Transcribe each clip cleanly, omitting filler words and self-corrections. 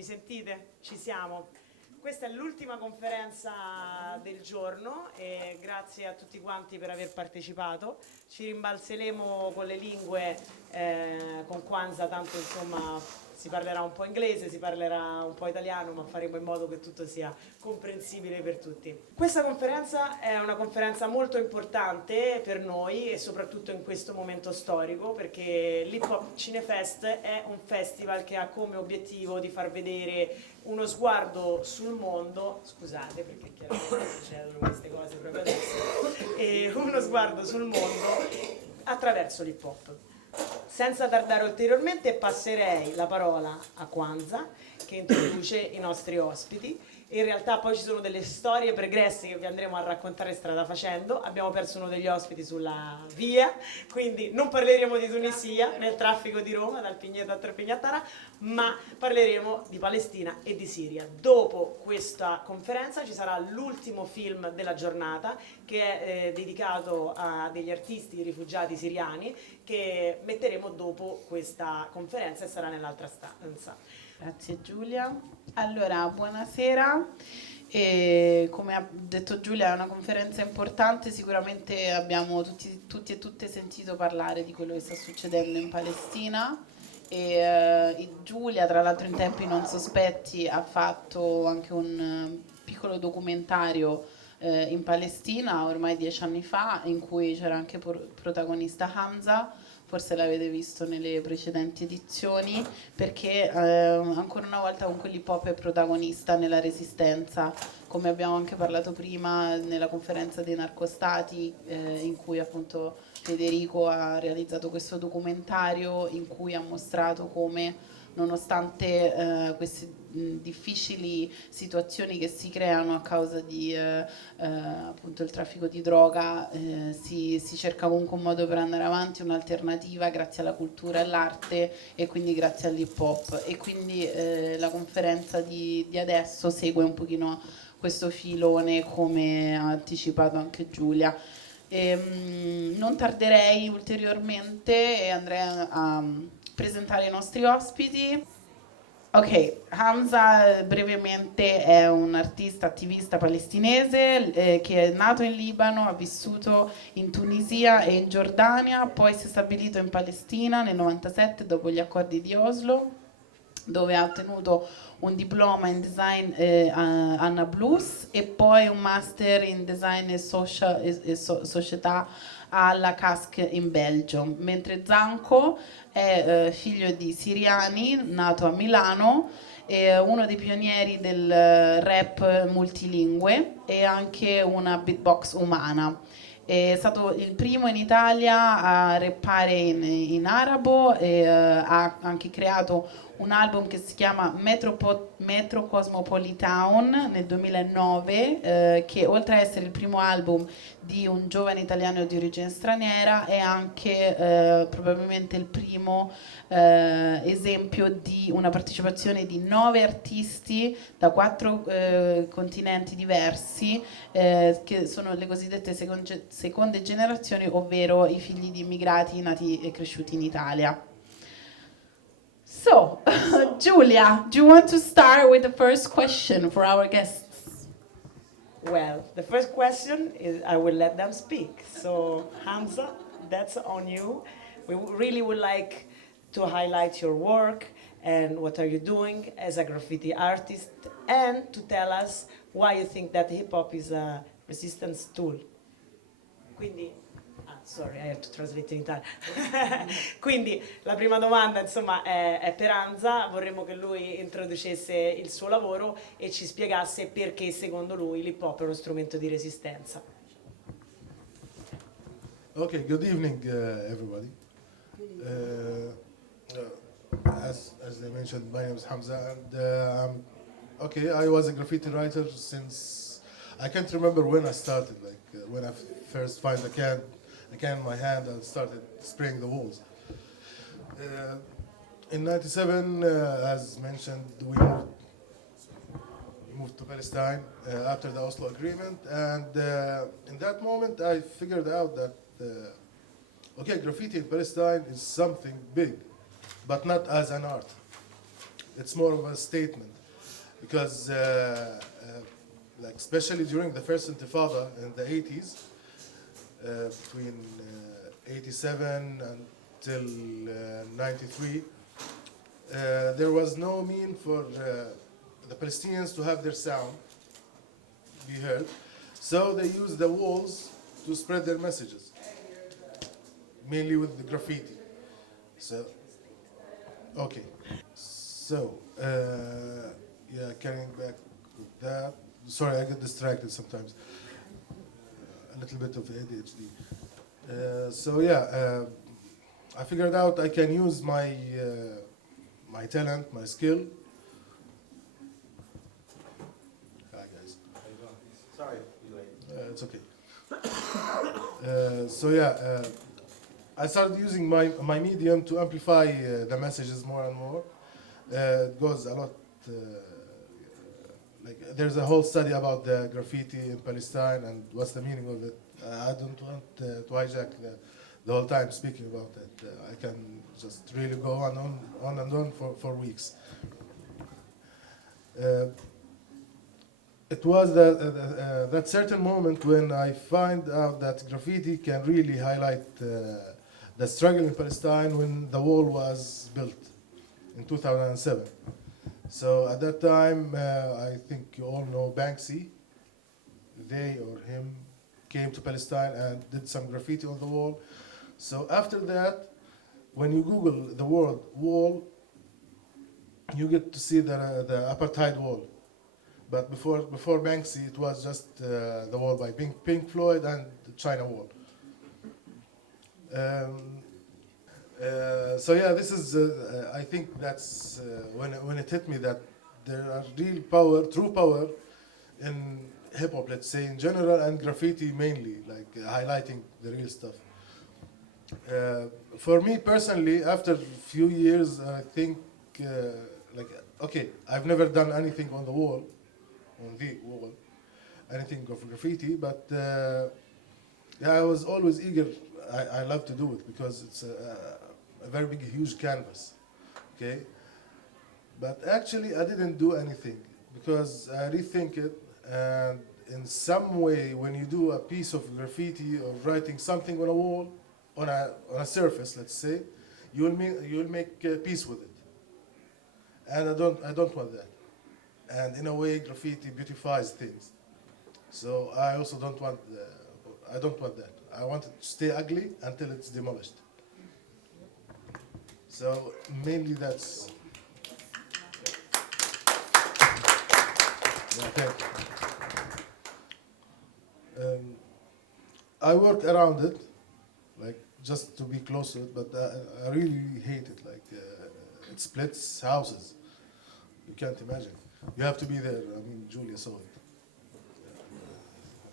Mi sentite? Ci siamo. Questa è l'ultima conferenza del giorno e grazie a tutti quanti per aver partecipato. Ci rimbalzeremo con le lingue, con Kwanza, tanto insomma si parlerà un po' inglese, si parlerà un po' italiano, ma faremo in modo che tutto sia comprensibile per tutti. Questa conferenza è una conferenza molto importante per noi e soprattutto in questo momento storico, perché l'Hip Hop Cinefest è un festival che ha come obiettivo di far vedere uno sguardo sul mondo, scusate perché chiaramente succedono queste cose proprio adesso, e uno sguardo sul mondo attraverso l'hip hop. Senza tardare ulteriormente passerei la parola a Kwanza che introduce i nostri ospiti. In realtà poi ci sono delle storie pregresse che vi andremo a raccontare strada facendo. Abbiamo perso uno degli ospiti sulla via, quindi non parleremo di Tunisia nel traffico di Roma, dal Pigneto a Torpignattara, ma parleremo di Palestina e di Siria. Dopo questa conferenza ci sarà l'ultimo film della giornata che è dedicato a degli artisti rifugiati siriani che metteremo dopo questa conferenza e sarà nell'altra stanza. Grazie Giulia. Allora, buonasera. E come ha detto Giulia è una conferenza importante, sicuramente abbiamo tutti e tutte sentito parlare di quello che sta succedendo in Palestina e Giulia tra l'altro in tempi non sospetti ha fatto anche un piccolo documentario in Palestina ormai 10 anni fa in cui c'era anche protagonista Hamza. Forse l'avete visto nelle precedenti edizioni, perché ancora una volta con l'hip hop è protagonista nella resistenza, come abbiamo anche parlato prima nella conferenza dei narcostati, in cui appunto Federico ha realizzato questo documentario in cui ha mostrato come nonostante queste difficili situazioni che si creano a causa di appunto il traffico di droga, si cerca comunque un modo per andare avanti, un'alternativa grazie alla cultura e all'arte e quindi grazie all'hip hop. E quindi la conferenza di adesso segue un pochino questo filone come ha anticipato anche Giulia. Non tarderei ulteriormente e andrei a presentare i nostri ospiti. Ok, Hamza brevemente è un artista attivista palestinese che è nato in Libano, ha vissuto in Tunisia e in Giordania, poi si è stabilito in Palestina nel 97 dopo gli accordi di Oslo, dove ha ottenuto un diploma in design a Nablus e poi un master in design e società alla CASC in Belgio, mentre Zanko è figlio di siriani, nato a Milano, è uno dei pionieri del rap multilingue e anche una beatbox umana. È stato il primo in Italia a rappare in arabo e ha anche creato un album che si chiama Metro Cosmopolitan nel 2009, che oltre a essere il primo album di un giovane italiano di origine straniera è anche probabilmente il primo esempio di una partecipazione di 9 artisti da 4 continenti diversi che sono le cosiddette seconde generazioni, ovvero i figli di immigrati nati e cresciuti in Italia. So, Giulia, do you want to start with the first question for our guests? Well, the first question is I will let them speak. So, Hamza, that's on you. We really would like to highlight your work and what are you doing as a graffiti artist and to tell us why you think that hip hop is a resistance tool. Quindi sorry, I have to translate in Italian. Quindi la prima domanda insomma è per Hamza, vorremmo che lui introducesse il suo lavoro e ci spiegasse perché secondo lui l'hip hop è uno strumento di resistenza. Okay, good evening everybody. As they mentioned, my name is Hamza and okay, I was a graffiti writer since I can't remember when I started, like when I first find a can in my hand and started spraying the walls. In '97, as mentioned, we moved to Palestine after the Oslo Agreement, and in that moment I figured out that okay, graffiti in Palestine is something big, but not as an art. It's more of a statement because, like especially during the first Intifada in the 80s, between 87 until 93, there was no mean for the Palestinians to have their sound be heard. So they used the walls to spread their messages, mainly with the graffiti. So, okay. So, yeah, carrying back with that. Sorry, I get distracted sometimes. A little bit of ADHD. So yeah, I figured out I can use my my talent, my skill. Hi guys. Sorry, you late. It's okay. So yeah, I started using my medium to amplify the messages more and more. It goes a lot. Like there's a whole study about the graffiti in Palestine and what's the meaning of it. I don't want to hijack the whole time speaking about it. I can just really go on and on for weeks. It was that certain moment when I find out that graffiti can really highlight the struggle in Palestine when the wall was built in 2007. So at that time, I think you all know Banksy. They or him came to Palestine and did some graffiti on the wall. So after that, when you Google the word wall, you get to see the apartheid wall. But before Banksy, it was just the wall by Pink Floyd and the China Wall. So yeah, this is. I think that's when it hit me that there are real power, true power, in hip hop. Let's say in general and graffiti mainly, like highlighting the real stuff. For me personally, after a few years, I think like okay, I've never done anything on the wall, anything of graffiti, but yeah, I was always eager. I love to do it because it's a very big, huge canvas, okay? But actually, I didn't do anything because I rethink it, and in some way, when you do a piece of graffiti or writing something on a wall, on a surface, let's say, you'll make peace with it, and I don't want that. And in a way, graffiti beautifies things. So I also don't want I don't want that. I want it to stay ugly until it's demolished. So mainly that's. Yeah, thank you. I work around it, like just to be close to it, but I really hate it. Like it splits houses. You can't imagine. You have to be there. I mean, Giulia saw it.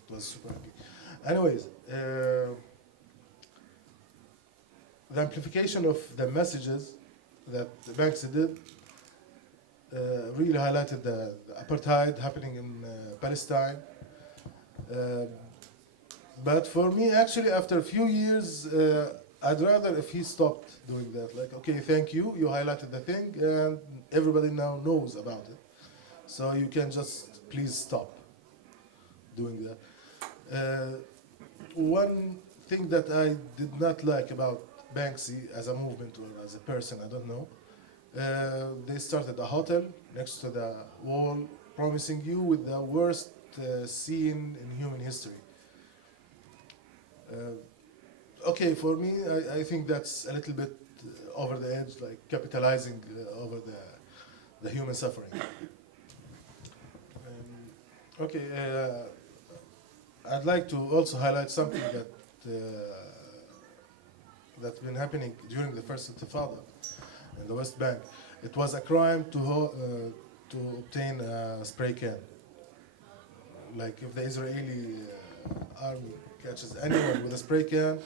It was super ugly. Anyways, the amplification of the messages that Banksy did really highlighted the apartheid happening in Palestine. But for me, actually, after a few years, I'd rather if he stopped doing that. Like, okay, thank you, you highlighted the thing, and everybody now knows about it. So you can just please stop doing that. One thing that I did not like about Banksy as a movement or as a person, I don't know, they started a hotel next to the wall, promising you with the worst scene in human history. Okay, for me, I think that's a little bit over the edge, like capitalizing over the human suffering. Okay, I'd like to also highlight something that that's been happening during the first Intifada in the West Bank. It was a crime to obtain a spray can. Like if the Israeli army catches anyone with a spray can,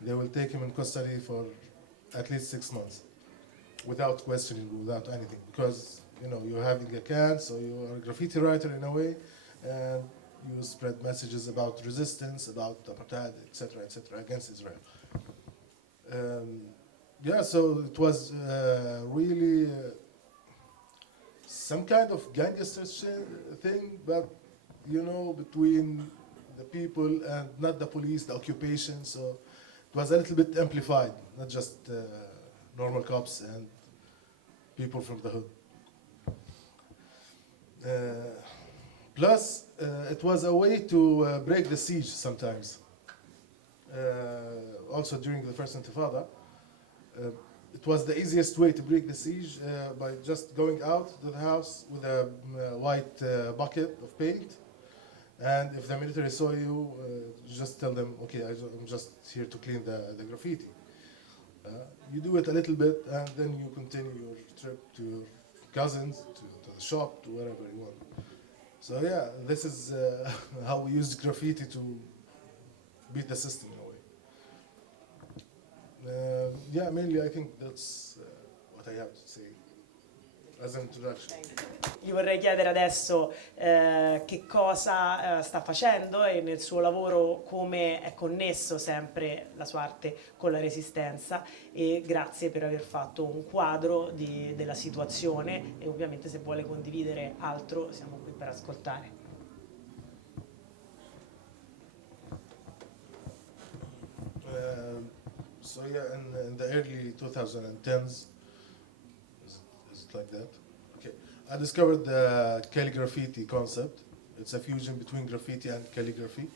they will take him in custody for at least 6 months, without questioning, without anything, because you're having a can, so you are a graffiti writer in a way, and you spread messages about resistance, about apartheid, etc., against Israel. Yeah, so it was really some kind of gangster thing, but you know, between the people and not the police, the occupation. So it was a little bit amplified, not just normal cops and people from the hood. Plus, it was a way to break the siege sometimes. Also during the first Intifada, it was the easiest way to break the siege by just going out to the house with a white bucket of paint. And if the military saw you, you just tell them, okay, I'm just here to clean the graffiti. You do it a little bit, and then you continue your trip to your cousins, to the shop, to wherever you want. So yeah, this is how we use graffiti to beat the system in a way. Yeah, mainly I think that's what I have to say as an introduction. Gli vorrei chiedere adesso che cosa sta facendo e nel suo lavoro come è connesso sempre la sua arte con la resistenza, e grazie per aver fatto un quadro della situazione, e ovviamente se vuole condividere altro siamo qui per ascoltare. So yeah, in the early 2010s, is it like that? Okay, I discovered the calligraphy concept. It's a fusion between graffiti and calligraphy.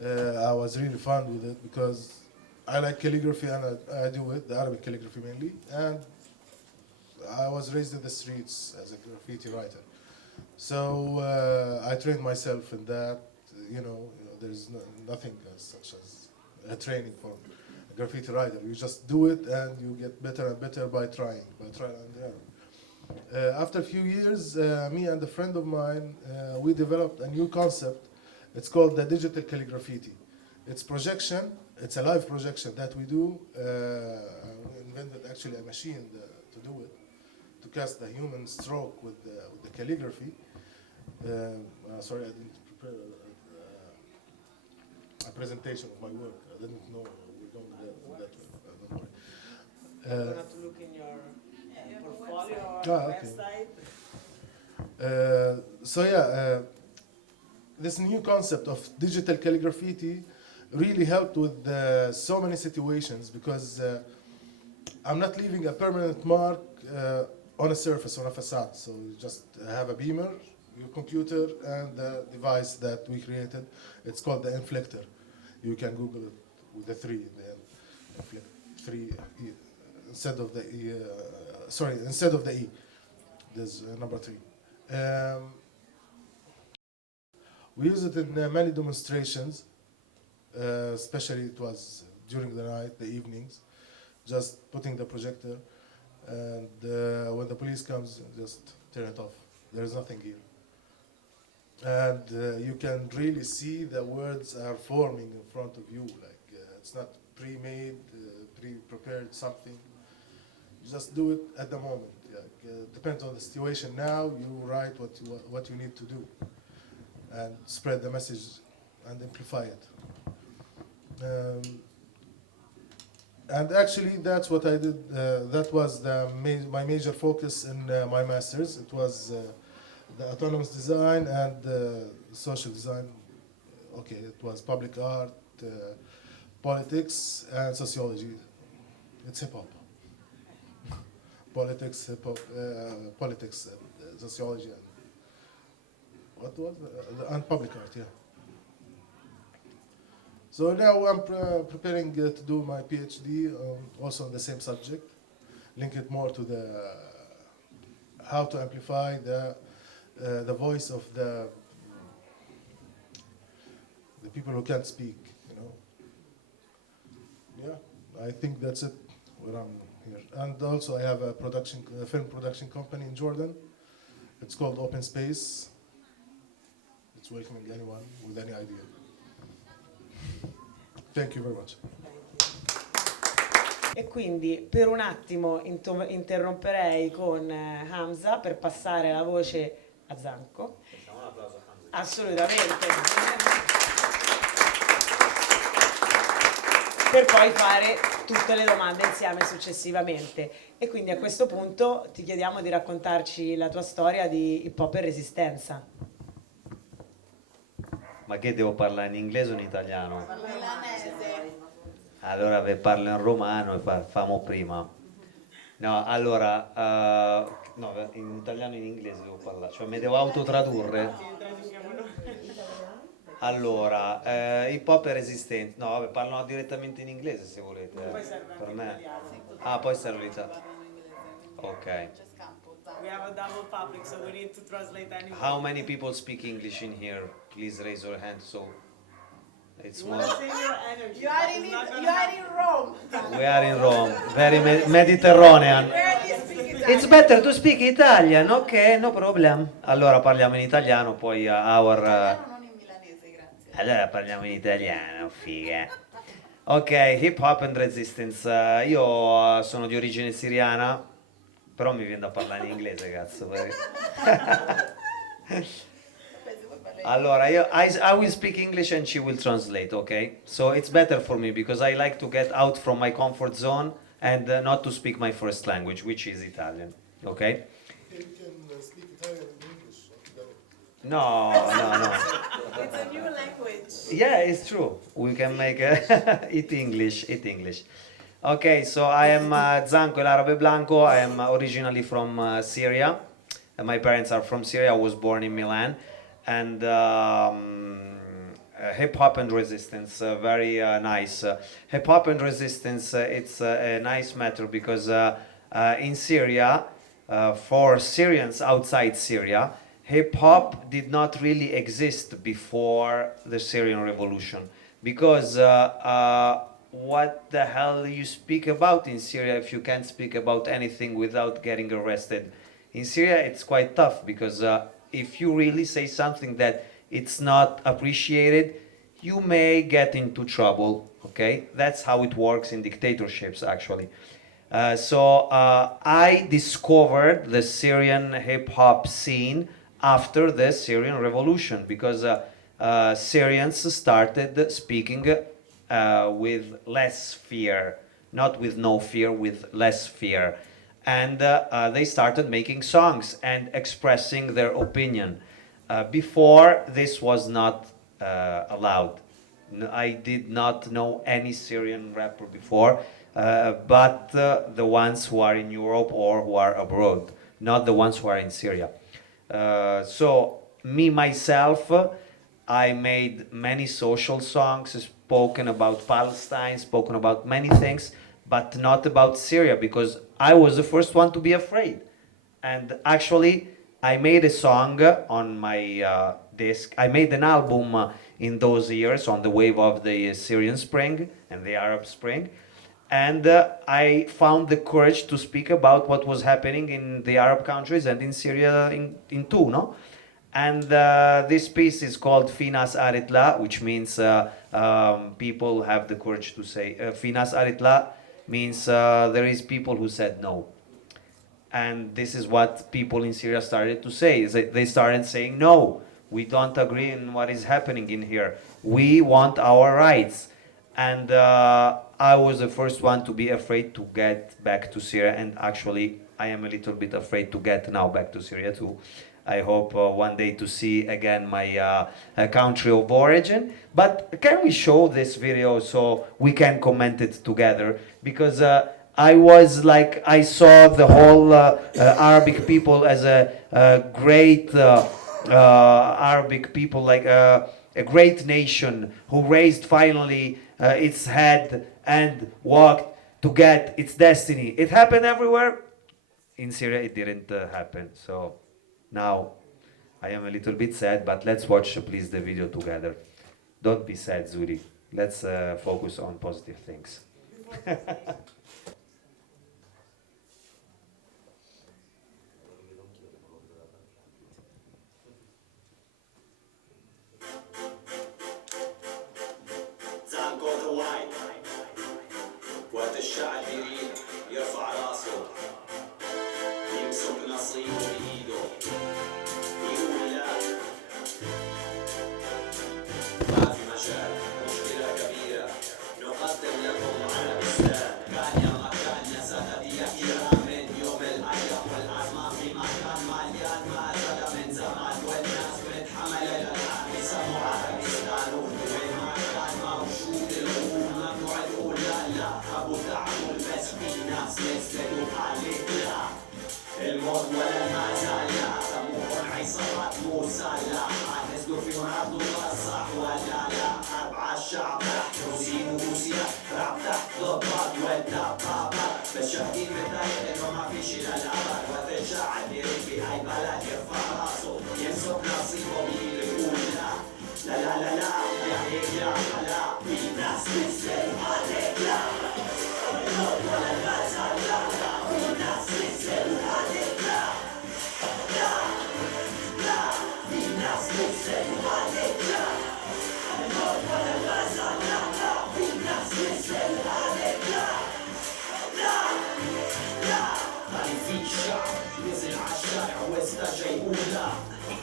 I was really fun with it because I like calligraphy and I do it, the Arabic calligraphy mainly, and I was raised in the streets as a graffiti writer. So I trained myself in that. You know there's nothing as such as a training for a graffiti writer. You just do it and you get better and better by trial and error. After a few years, me and a friend of mine, we developed a new concept. It's called the digital calligraphy. It's projection. It's a live projection that we do. We invented actually a machine to do it, to cast the human stroke with the calligraphy. Sorry, I didn't prepare a presentation of my work. I didn't know we're going that way. Don't worry. You have to look in your portfolio or okay. website. So yeah, this new concept of digital calligraphy really helped with so many situations, because I'm not leaving a permanent mark on a surface, on a facade. So you just have a beamer, your computer, and the device that we created. It's called the inflector. You can Google it with the 3 in the end. Inflect 3 instead of the E. Sorry, instead of the E, there's number 3. We use it in many demonstrations, especially it was during the night, the evenings, just putting the projector, and when the police comes, just turn it off. There's nothing here. And you can really see the words are forming in front of you, like it's not pre-made, pre-prepared something. You just do it at the moment. Depends on the situation. Now you write what you need to do, and spread the message and amplify it. And actually, that's what I did. That was my major focus in my master's. It was the autonomous design and social design. Okay, it was public art, politics, and sociology. It's hip hop. Politics, hip hop, politics, sociology, and what was and public art, yeah. So now I'm preparing to do my PhD, also on the same subject, link it more to the how to amplify the voice of the people who can't speak, you know. Yeah, I think that's it. Where I'm here, and also I have a film production company in Jordan. It's called Open Space. It's welcoming anyone with any idea. Thank you very much. E quindi per un attimo interromperei con Hamza per passare la voce a Zanko. Facciamo un applauso a Hamza. Assolutamente. per poi fare tutte le domande insieme successivamente. E quindi a questo punto ti chiediamo di raccontarci la tua storia di hip hop e resistenza. Ma che devo parlare in inglese o in italiano? Milanese. Allora parlo in romano e famo prima. No, allora, no, in italiano e in inglese devo parlare, cioè mi devo autotradurre. Allora, hip hop e resistenza. No, vabbè, parlo direttamente in inglese se volete. Poi serve anche Per in me. italiano. Ah, poi serve l'italiano. Ok. We have a double public, so we need to translate anyway. How many people speak English in here? Please raise your hand so it's You more. wanna save your energy, You but are it's in, not gonna you are happen. in Rome. We are in Rome, very Mediterranean. Barely speak Italian. It's better to speak Italian, ok, no problem. Allora parliamo in italiano, poi our. Non in milanese, grazie. Allora parliamo in italiano, figa. Ok, hip hop and resistance. Io sono di origine siriana, però mi viene da parlare in inglese, cazzo. Allora, I will speak English and she will translate, okay? So it's better for me because I like to get out from my comfort zone and not to speak my first language, which is Italian, okay? You can speak Italian and English together. No. It's a new language. Yeah, it's true. We can make it English. Okay, so I am Zanko El Arabe Blanco. I am originally from Syria. My parents are from Syria. I was born in Milan. And hip hop and resistance, very nice. Hip hop and resistance, it's a nice matter because in Syria, for Syrians outside Syria, hip hop did not really exist before the Syrian revolution. Because what the hell you speak about in Syria if you can't speak about anything without getting arrested? In Syria, it's quite tough because if you really say something that it's not appreciated, you may get into trouble, okay? That's how it works in dictatorships, actually. So I discovered the Syrian hip-hop scene after the Syrian revolution because Syrians started speaking with less fear, not with no fear, with less fear. And they started making songs and expressing their opinion. Before, this was not allowed. I did not know any Syrian rapper before, but the ones who are in Europe or who are abroad, not the ones who are in Syria. So, me, myself, I made many social songs, spoken about Palestine, spoken about many things, but not about Syria, because I was the first one to be afraid. And actually, I made a song on my disc. I made an album in those years on the wave of the Syrian Spring and the Arab Spring. And I found the courage to speak about what was happening in the Arab countries and in Syria in too, no? And this piece is called Finas Aritla, which means people have the courage to say. Finas Aritla means there is people who said no. And this is what people in Syria started to say. They started saying, no, we don't agree in what is happening in here. We want our rights. And I was the first one to be afraid to get back to Syria. And actually, I am a little bit afraid to get now back to Syria too. I hope one day to see again my country of origin. But can we show this video so we can comment it together? Because I was like, I saw the whole Arabic people as a great Arabic people, like a great nation who raised finally its head and walked to get its destiny. It happened everywhere. In Syria, it didn't happen. So now I am a little bit sad, but let's watch please the video together. Don't be sad, Zuri. Let's focus on positive things. Zanko the white وقت الشعب يريد يرفع راسه يمسك نصيبه بإيده يقول لا ما في مجال مشكلة كبيرة نقدم لكم ناس نزلوا عليك لا الموت ولا المازال لا دموعهم عصابات مسلحة نزلوا في مرض صح ولا لا أربعة الشعب تحت روسين وروسيا رعب تحت ضباط والدبابات بس شاهدين متضايق إنه ما فيش إلا الأبد وقت الشعب يريد في أي بلد يرفع راسه ينسب نصيبه ويقول لا لا لا لا لا يا هيك يا لا في ناس تسلم عليك لا الموت ولا المازال لا في ناس تسلم عليك لا لا لا في ناس تسلم عليك لا الموت ولا المازال لا في ناس تسلم عليك لا لا لا هاي في شعب نزل عالشارع واستجا يقول لا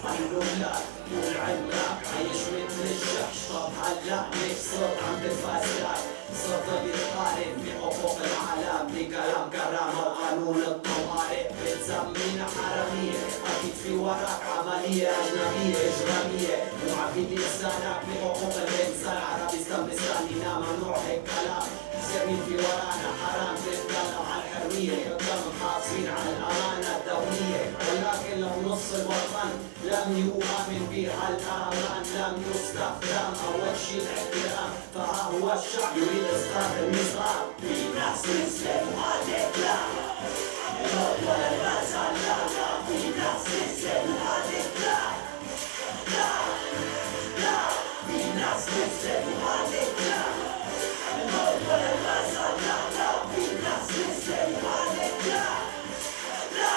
قالوا لا قول عنا عايش مثل الشحش طب هلا نفصل عند الفاسدات صدق يتقارن بحقوق العالم بكلام كرامة وقانون الطوارئ بتسمينا حرامية أكيد في وراك عملية أجنبية إجرامية وعبيد لسانك بحقوق الإنسان عربستان مستنينا ممنوع هيك كلام سامين في ورانا حرام تتكلم عن الحرية يضل محافظين على الأمانة الدولية ولكن لو نص الوطن لم يؤمن بها الأمان لم يستخدم أول شيء الاحترام فها هو الشعب يريد إسقاط النظام في ناس تسلم عليك لا الموت ولا المازال لا في ناس تسلم عليك لا لا لا في ناس تسلم عليك لا الموت ولا المازال لا في ناس تسلم عليك لا لا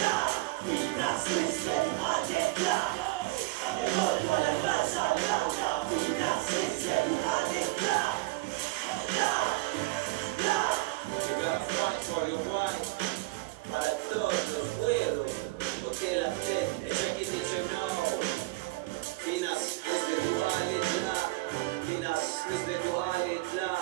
لا في ناس تسلم عليك لا الموت ولا المازال لا في ناس تسلم عليك لا لا لا You gotta fight for your right para todos los pueblos porque la fe es aquí dicho no Finas desde duales la Finas desde duales la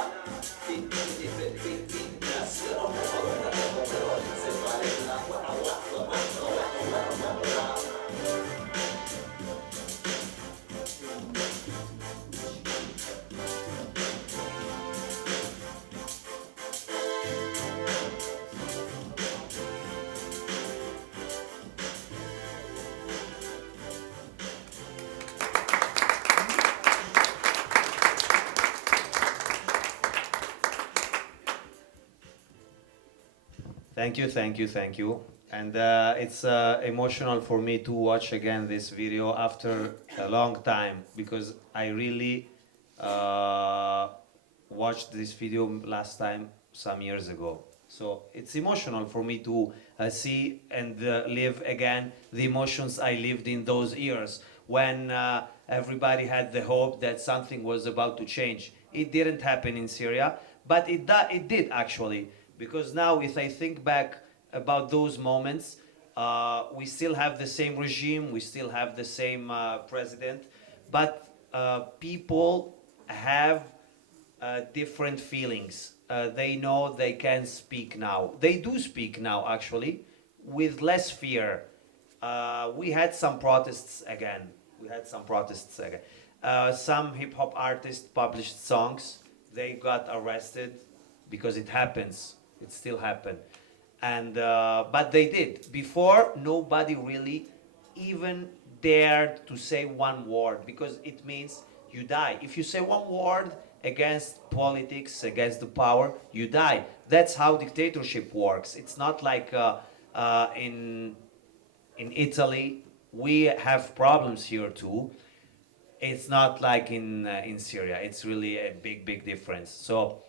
Thank you, thank you, thank you. And it's emotional for me to watch again this video after a long time because I really watched this video last time some years ago. So it's emotional for me to see and live again the emotions I lived in those years when everybody had the hope that something was about to change. It didn't happen in Syria, but it did actually. Because now, if I think back about those moments, we still have the same regime, we still have the same president, but people have different feelings. They know they can speak now. They do speak now, actually, with less fear. We had some protests again. Some hip-hop artists published songs. They got arrested because it happens. It still happened. And but they did. Before, nobody really even dared to say one word because it means you die. If you say one word against politics, against the power, you die. That's how dictatorship works. It's not like in Italy. We have problems here too. It's not like in Syria. It's really a big difference. So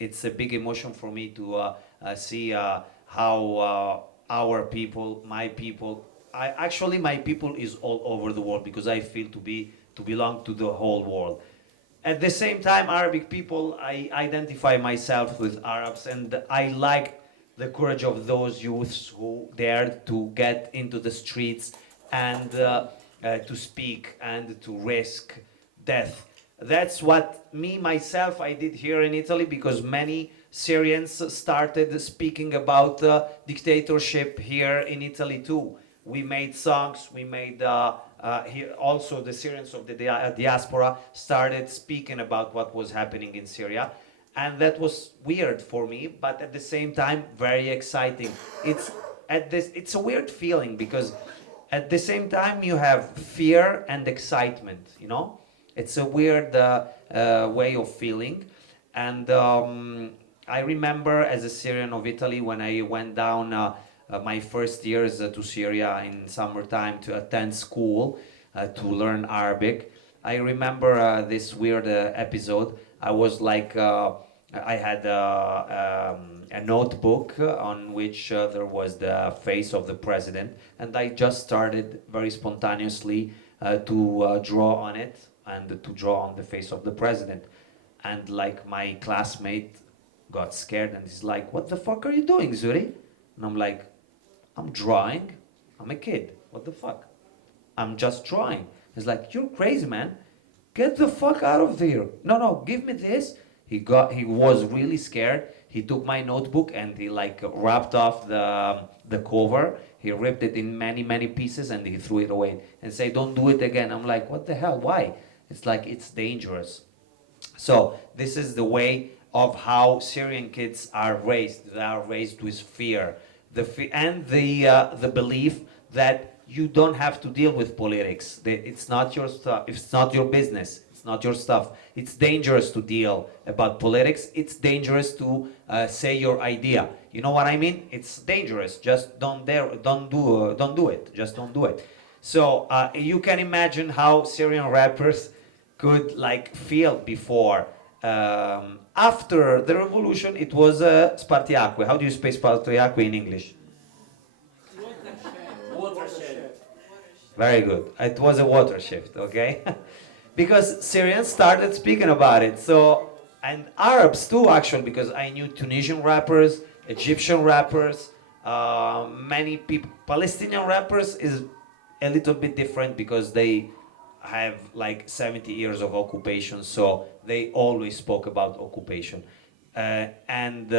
it's a big emotion for me to see how our people, my people, my people is all over the world because I feel to belong to the whole world. At the same time, Arabic people, I identify myself with Arabs, and I like the courage of those youths who dared to get into the streets and to speak and to risk death. That's what myself, I did here in Italy because many Syrians started speaking about dictatorship here in Italy too. We made songs, we made, here also the Syrians of the diaspora started speaking about what was happening in Syria. and that was weird for me, but at the same time very exciting. It's a weird feeling because at the same time you have fear and excitement, you know. It's a weird way of feeling. And I remember as a Syrian of Italy when I went down my first years to Syria in summertime to attend school to learn Arabic. I remember this weird episode. I was like, I had a notebook on which there was the face of the president, and I just started very spontaneously to draw on it and to draw on the face of the president. And like my classmate got scared and he's like, "What the fuck are you doing, Zuri?" And I'm like, "I'm drawing. I'm a kid. What the fuck? I'm just drawing." He's like, "You're crazy, man. Get the fuck out of here. No, give me this." He was really scared. He took my notebook and he like wrapped off the cover. He ripped it in many pieces and he threw it away and said, "Don't do it again." I'm like, "What the hell? Why?" It's like, it's dangerous. So this is the way of how Syrian kids are raised. They are raised with fear, and the belief that you don't have to deal with politics. It's not your stuff. It's not your business. It's not your stuff. It's dangerous to deal about politics. It's dangerous to say your idea. You know what I mean? It's dangerous. Just don't do it. Just don't do it. So you can imagine how Syrian rappers could like feel before. After the revolution, it was Spartiacque. How do you say Spartiacque in English? Watershed. Very good. It was a water shift, okay? Because Syrians started speaking about it. So, and Arabs too, actually, because I knew Tunisian rappers, Egyptian rappers, many people. Palestinian rappers is a little bit different because they have like 70 years of occupation, so they always spoke about occupation. And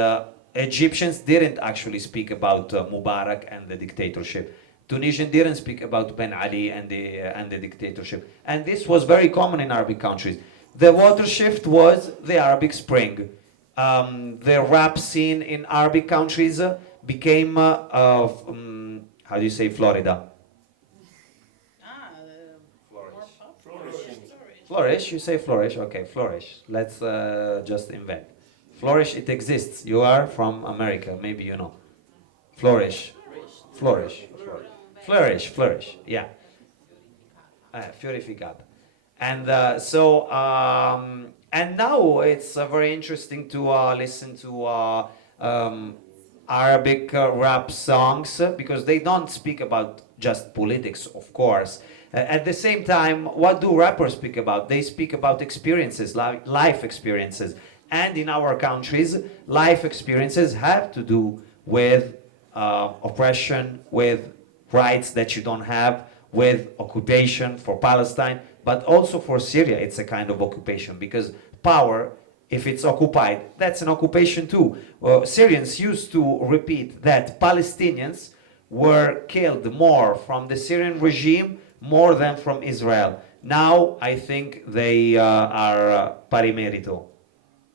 Egyptians didn't actually speak about Mubarak and the dictatorship. Tunisian didn't speak about Ben Ali and the dictatorship. And this was very common in Arabic countries. The water shift was the Arabic Spring. The rap scene in Arabic countries became, how do you say Florida? Flourish, you say flourish, okay, flourish. Let's just invent. Flourish, it exists. You are from America, maybe you know. Flourish. Flourish. Flourish, yeah. Fiorificato. And and now it's very interesting to listen to Arabic rap songs because they don't speak about just politics, of course. At the same time, what do rappers speak about? They speak about experiences, life experiences. And in our countries, life experiences have to do with oppression, with rights that you don't have, with occupation for Palestine, but also for Syria, it's a kind of occupation because power, if it's occupied, that's an occupation too. Syrians used to repeat that Palestinians were killed more from the Syrian regime more than from Israel. Now I think they are pari merito.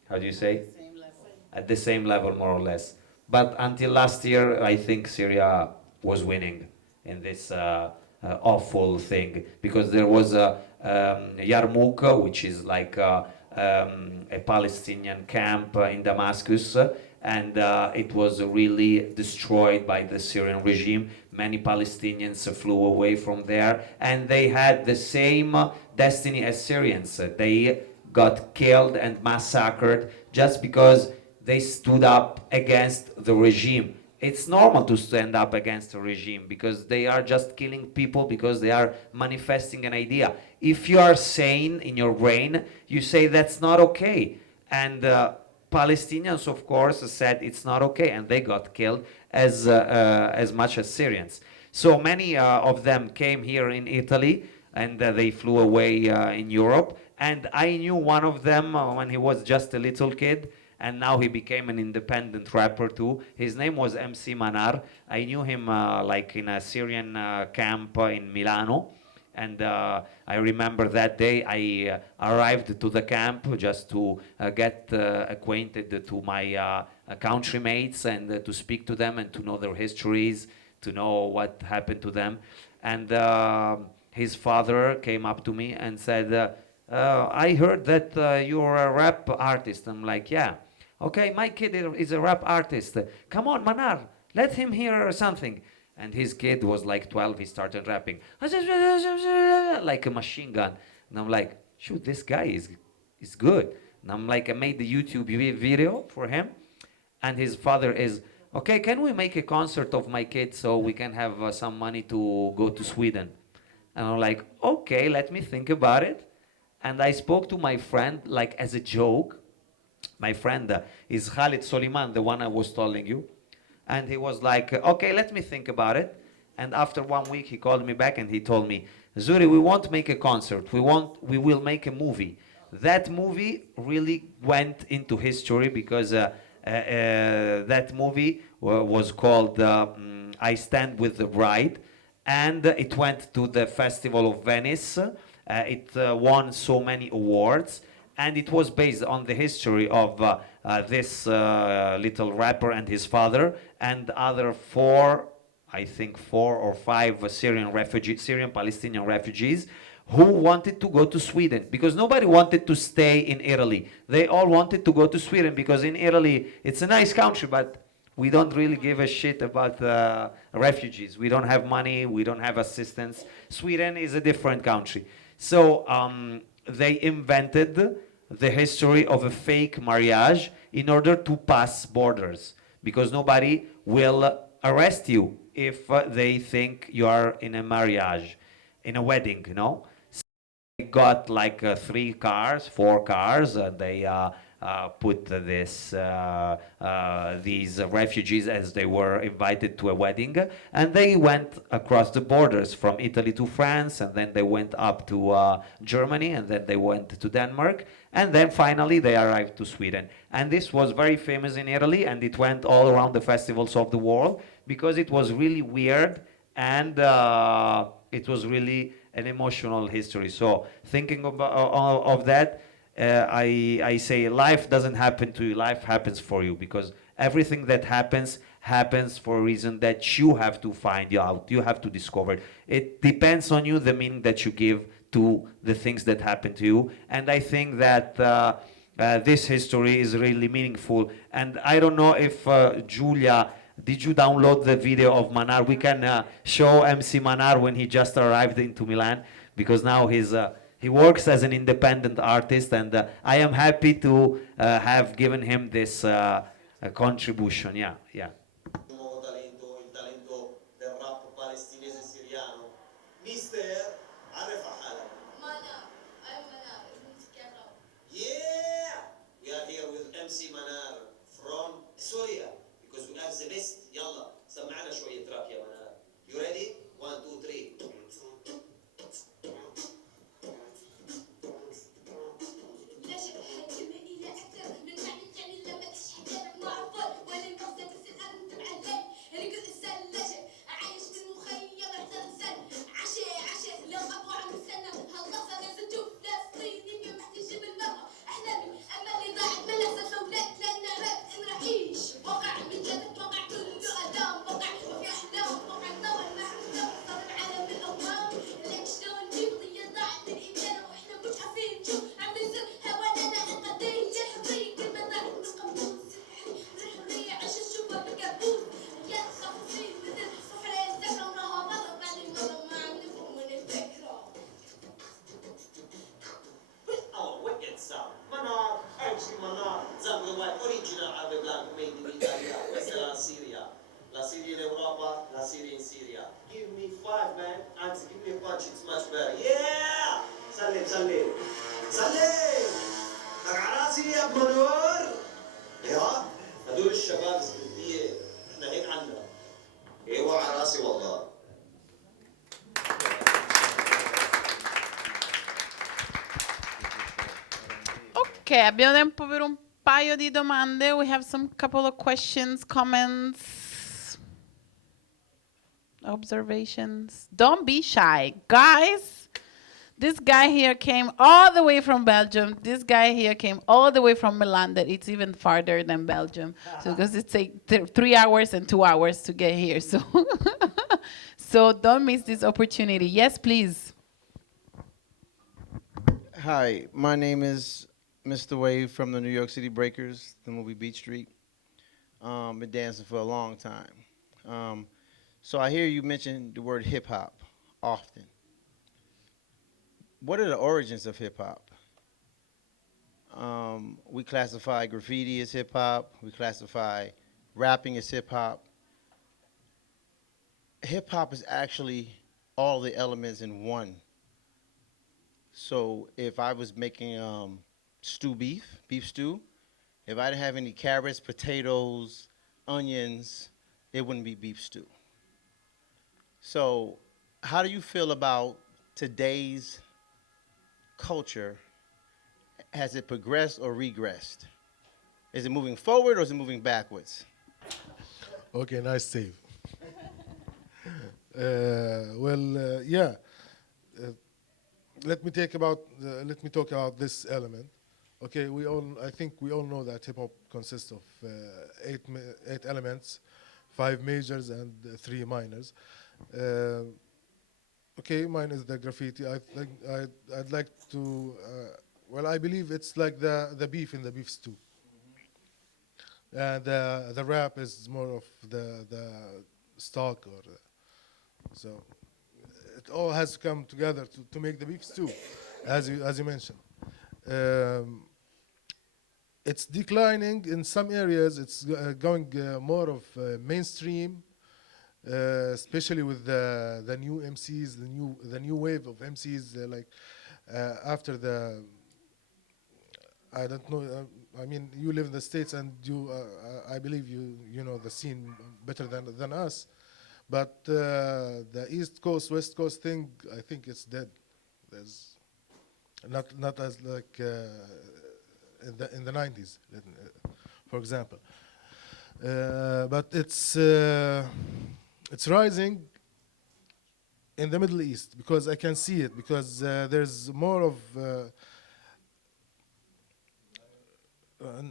How do you say? Same level. At the same level, more or less. But until last year, I think Syria was winning in this awful thing because there was Yarmouk, which is like a Palestinian camp in Damascus, and it was really destroyed by the Syrian regime. Many Palestinians flew away from there, and they had the same destiny as Syrians. They got killed and massacred just because they stood up against the regime. It's normal to stand up against the regime because they are just killing people because they are manifesting an idea. If you are sane in your brain, you say that's not okay. And Palestinians, of course, said it's not okay, and they got killed as much as Syrians. So many of them came here in Italy, and they flew away in Europe. And I knew one of them when he was just a little kid, and now he became an independent rapper too. His name was MC Manar. I knew him like in a Syrian camp in Milano, And I remember that day I arrived to the camp just to get acquainted to my country mates and to speak to them and to know their histories, to know what happened to them. And his father came up to me and said, I heard that you're a rap artist. I'm like, yeah. Okay, my kid is a rap artist. Come on, Manar, let him hear something. And his kid was like 12, he started rapping like a machine gun. And I'm like, shoot, this guy is good. And I'm like, I made the YouTube video for him. And his father is, okay, can we make a concert of my kid so we can have some money to go to Sweden? And I'm like, okay, let me think about it. And I spoke to my friend like as a joke. My friend is Khalid Soliman, the one I was telling you. And he was like, okay, let me think about it. And after 1 week, he called me back and he told me, Zuri, we won't make a concert. We will make a movie. That movie really went into history because that movie was called I Stand With the Bride. And it went to the Festival of Venice. It won so many awards. And it was based on the history of this little rapper and his father and other I think four or five Syrian Palestinian refugees who wanted to go to Sweden because nobody wanted to stay in Italy. They all wanted to go to Sweden because in Italy it's a nice country, but we don't really give a shit about refugees. We don't have money, we don't have assistance. Sweden is a different country. So they invented the history of a fake marriage in order to pass borders because nobody will arrest you if they think you are in a marriage, in a wedding, you know. So they got like 4 cars, and they put these refugees as they were invited to a wedding, and they went across the borders from Italy to France, and then they went up to Germany, and then they went to Denmark, and then finally they arrived to Sweden. And this was very famous in Italy, and it went all around the festivals of the world because it was really weird, and it was really an emotional history. So thinking of that, I say life doesn't happen to you, life happens for you, because everything that happens for a reason that you have to find out, you have to discover it. It depends on you, the meaning that you give to the things that happen to you. And I think that this history is really meaningful. And I don't know if Giulia, did you download the video of Manar? We can show MC Manar when he just arrived into Milan, because now he works as an independent artist, and I am happy to have given him this contribution. Yeah. Nuovo talento, il talento del rap palestinese e siriano. Mister, عرف حالك. Manar, I'm Manar, الموسيقى الراب. Yeah! We are here with MC Manar from Syria because we are the best. يلا سمعنا شوية راب يا منار. You ready? 1 2 3. Original Ave Blanco made in Italia. Questa è la Siria. La Siria in Europa, la Siria in Syria. Give me 5, man. Anzi, give me a punch, it's much better. Yeah! سلم سلم سلم على راسي يا منور. يا هدول الشباب اسكندريه احنا هيك عندنا. ايوه على راسي والله. Ok, abbiamo tempo per un paio di domande. We have some couple of questions, comments. observations? Don't be shy. Guys, this guy here came all the way from Belgium. This guy here came all the way from Milan. That it's even farther than Belgium. So because it takes 3 hours and 2 hours to get here. So, so don't miss this opportunity. Yes, please. Hi, my name is Mr. Wave from the New York City Breakers, the movie Beat Street. Been dancing for a long time. So I hear you mention the word hip hop often. What are the origins of hip hop? We classify graffiti as hip hop. We classify rapping as hip hop. Hip hop is actually all the elements in one. So if I was making beef stew, if I didn't have any carrots, potatoes, onions, it wouldn't be beef stew. So how do you feel about today's culture? Has it progressed or regressed? Is it moving forward or is it moving backwards? Okay, nice save. Yeah. Uh, let me talk about this element. Okay, I think we all know that hip hop consists of eight elements, 5 majors and 3 minors. Okay, mine is the graffiti. I think I'd like to. I believe it's like the beef in the beef stew. And the rap is more of the stock so it all has to come together to make the beef stew, as you mentioned. It's declining in some areas. It's going more of mainstream, especially with the new MCs, the new wave of MCs. After the, I don't know. I mean, you live in the States, and I believe you know the scene better than us. But the East Coast, West Coast thing, I think it's dead. There's not as like in the 90s, for example. But it's rising in the Middle East because I can see it, because there's more of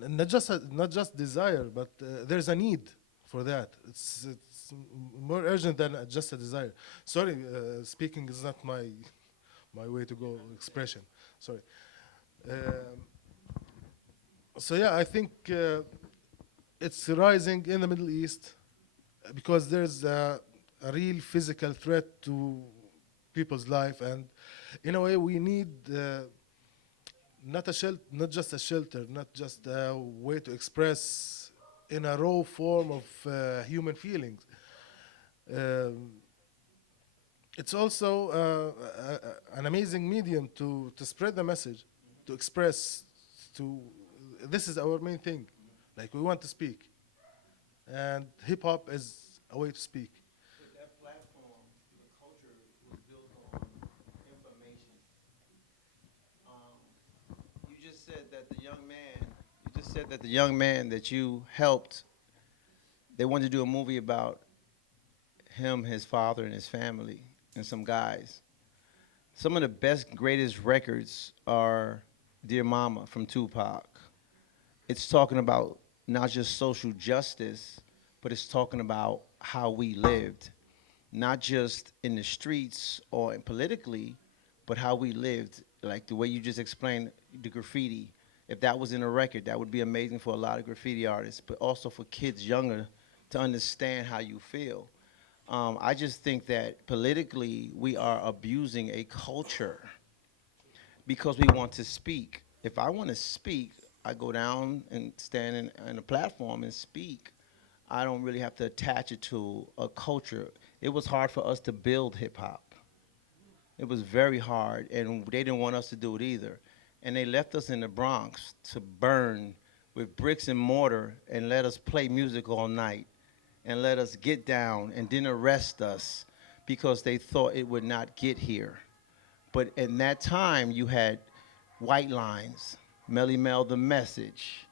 not just desire, but there's a need for that. It's more urgent than just a desire. Sorry, speaking is not my way to go expression. Sorry. So yeah, I think it's rising in the Middle East because there's a real physical threat to people's life, and in a way we need not just a shelter, not just a way to express in a raw form of human feelings. It's also an amazing medium to spread the message, to express. This is our main thing. Like, we want to speak, and hip hop is a way to speak. But that platform, the culture was built on information. You just said that the young man that you helped, they wanted to do a movie about him, his father, and his family, and some guys. Some of the best, greatest records are Dear Mama from Tupac. It's talking about not just social justice, but it's talking about how we lived, not just in the streets or politically, but how we lived. Like the way you just explained the graffiti. If that was in a record, that would be amazing for a lot of graffiti artists, but also for kids younger to understand how you feel. I just think that politically we are abusing a culture because we want to speak. If I want to speak, I go down and stand in a platform and speak. I don't really have to attach it to a culture. It was hard for us to build hip hop. It was very hard, and they didn't want us to do it either. And they left us in the Bronx to burn with bricks and mortar and let us play music all night and let us get down and then arrest us because they thought it would not get here. But in that time, you had white lines, Melly Mel the Message,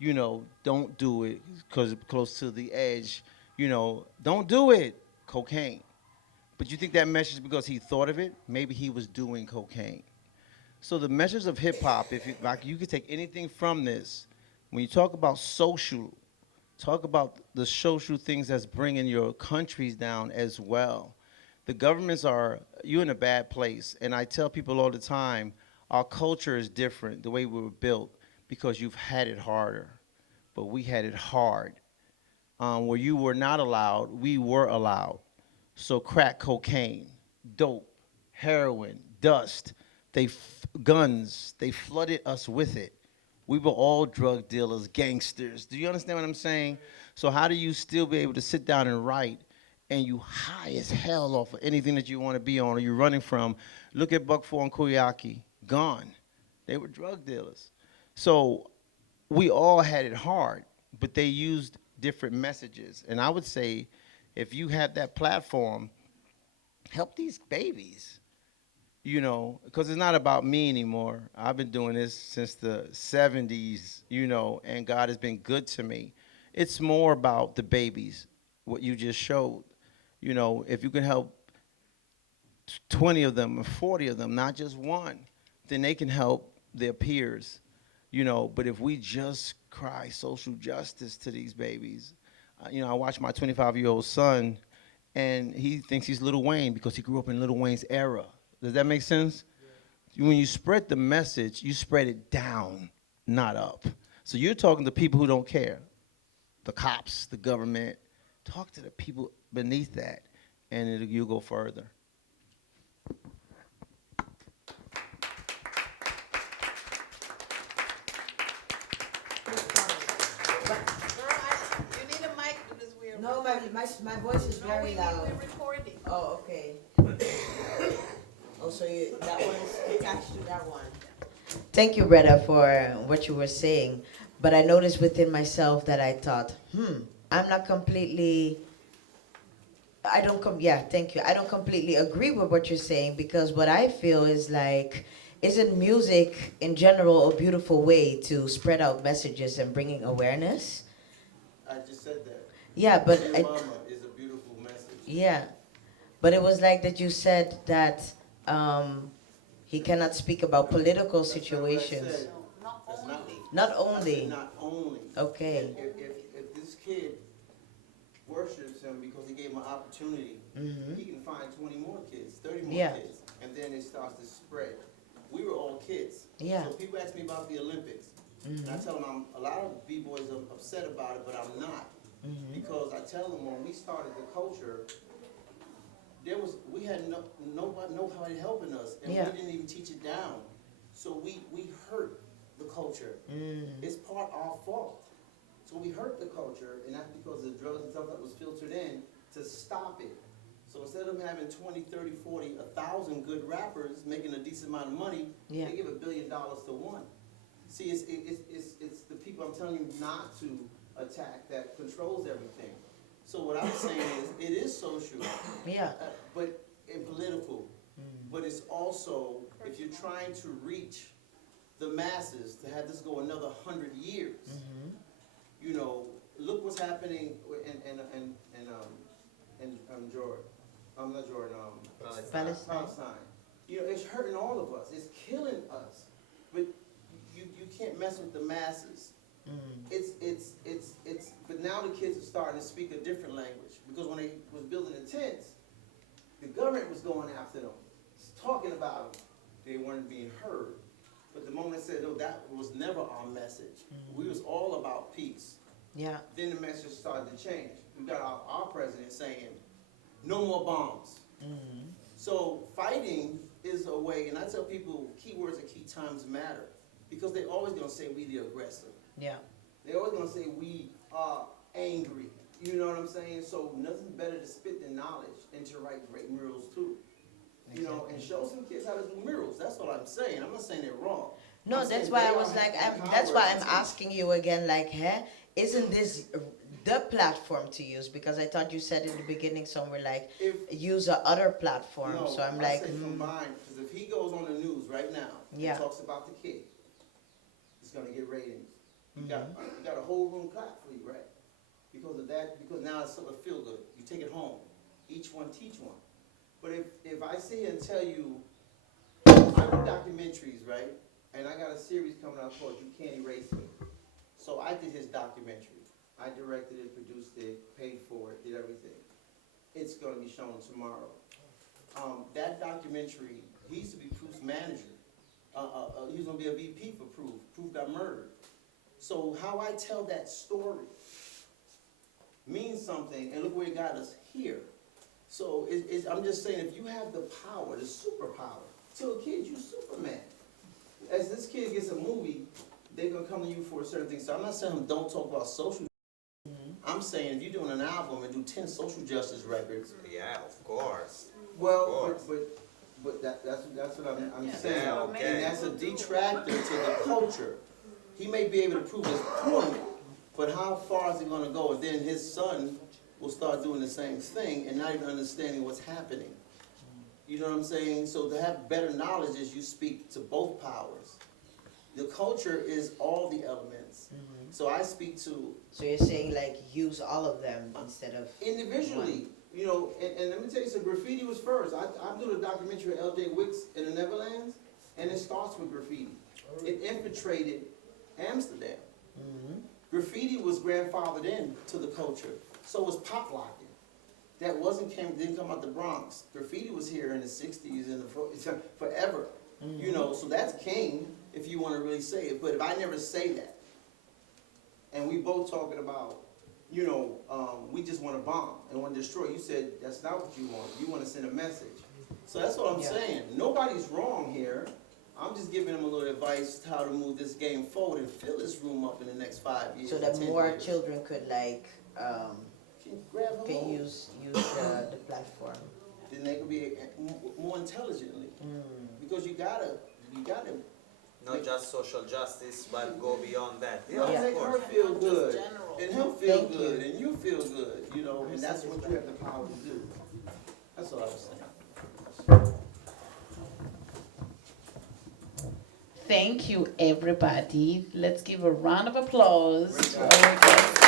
don't do it because close to the edge, don't do it, cocaine. But you think that message because he thought of it? Maybe he was doing cocaine. So the message of hip hop, if you like, you could take anything from this. When you talk about social, talk about the social things that's bringing your countries down as well. The governments are, you're in a bad place. And I tell people all the time, our culture is different, the way we were built, because you've had it harder. But we had it hard. Where you were not allowed, we were allowed. So crack cocaine, dope, heroin, dust, guns, they flooded us with it. We were all drug dealers, gangsters. Do you understand what I'm saying? So how do you still be able to sit down and write and you high as hell off of anything that you want to be on or you're running from? Look at Buck 4 and Kuyaki, gone. They were drug dealers. So we all had it hard, but they used different messages. And I would say if you have that platform, help these babies. You know, because it's not about me anymore. I've been doing this since the 70s, you know, and God has been good to me. It's more about the babies, what you just showed. You know, if you can help 20 of them or 40 of them, not just one, then they can help their peers, you know. But if we just cry social justice to these babies, you know, I watch my 25-year-old son, and he thinks he's Lil Wayne because he grew up in Lil Wayne's era. Does that make sense? Yeah. When you spread the message, you spread it down, not up. So you're talking to people who don't care, the cops, the government. Talk to the people beneath that, and you'll go further. You need a mic because we're No, my voice is very loud. we're recording. Oh, okay. Oh, so that one's attached to that one. Thank you, Bretta, for what you were saying. But I noticed within myself that I thought, I'm not completely. Thank you. I don't completely agree with what you're saying because what I feel is like, isn't music in general a beautiful way to spread out messages and bringing awareness? I just said that. Yeah, but Dear Mama is a beautiful message. yeah, but it was like that you said that he cannot speak about political situations. Not only. Not only. Okay. If this kid worships him because he gave him an opportunity, he can find 20 more kids, 30 more kids, and then it starts to spread. We were all kids. Yeah. So people ask me about the Olympics, and I tell them a lot of b-boys are upset about it, but I'm not. Because I tell them when we started the culture, we had nobody helping us, and we didn't even teach it down. So we hurt the culture. It's part our fault. So we hurt the culture, and that's because of the drugs and stuff that was filtered in to stop it. So instead of having 20, 30, 40, 1,000 good rappers making a decent amount of money, they give $1 billion to one. See, it's the people I'm telling you not to attack that controls everything. So what I'm saying is, it is social, but and political. But it's also, if you're trying to reach the masses, to have this go another 100 years, you know, look what's happening in Jordan. I'm not Jordan. Palestine. You know, it's hurting all of us. It's killing us. But you can't mess with the masses. But now the kids are starting to speak a different language because when they was building the tents, the government was going after them, talking about them. They weren't being heard. But the moment they said, "No, that was never our message. We was all about peace." Yeah. Then the message started to change. We got our president saying, "No more bombs." So fighting is a way, and I tell people, keywords and key times matter because they're always gonna say we the aggressor. Yeah. They're always gonna say we are angry. You know what I'm saying? So nothing better to spit than knowledge and to write great murals too. You know, and show some kids how to do murals. That's what I'm saying. I'm not saying they're wrong. No, that's why I was like, that's why I'm asking you again, like, isn't this the platform to use? Because I thought you said in the beginning somewhere like, use a other platform. No, so I'm I like, say combine, because if he goes on the news right now and talks about the kid, it's gonna get ratings. You got a whole room clap for you, right? Because of that, because now it's sort of feel good. You take it home. Each one teach one. But if I sit here and tell you, I do documentaries, right? And I got a series coming out called You Can't Erase Me. So I did his documentary. I directed it, produced it, paid for it, did everything. It's gonna be shown tomorrow. That documentary, he used to be Proof's manager. He was gonna be a VP for Proof. Proof got murdered. So how I tell that story means something, and look where it got us here. So I'm just saying, if you have the power, the superpower, tell a kid you Superman. As this kid gets a movie, they're gonna come to you for a certain thing. So I'm not saying don't talk about social. I'm saying if you're doing an album and do 10 social justice records. Yeah, of course. Well, but that's what I'm saying. Yeah, okay. And that's a detractor to the culture. He may be able to prove his point, but how far is he gonna go? And then his son will start doing the same thing and not even understanding what's happening. You know what I'm saying? So to have better knowledge is you speak to both powers. The culture is all the elements. So I speak to... So you're saying like use all of them instead of... Individually. You know, and let me tell you something, graffiti was first. I'm doing a documentary of L.J. Wicks in the Netherlands, and it starts with graffiti. It infiltrated Amsterdam. Graffiti was grandfathered in to the culture. So was pop locking. That didn't come out the Bronx. Graffiti was here in the 60s and forever. You know, so that's king, if you want to really say it. But if I never say that, and we both talking about, you know, we just want to bomb and want to destroy. You said that's not what you want. You want to send a message. So that's what I'm saying. Nobody's wrong here. I'm just giving them a little advice how to move this game forward and fill this room up in the next 5 years. So that more children could like can use the platform. Then they could be more intelligently. Because you gotta Not just social justice, but go beyond that. Yeah, of make course. her feel good, and him feel Thank good, and you feel good, you know, and that's what you have the power to do. That's all I was saying. Thank you, everybody. Let's give a round of applause to our guests.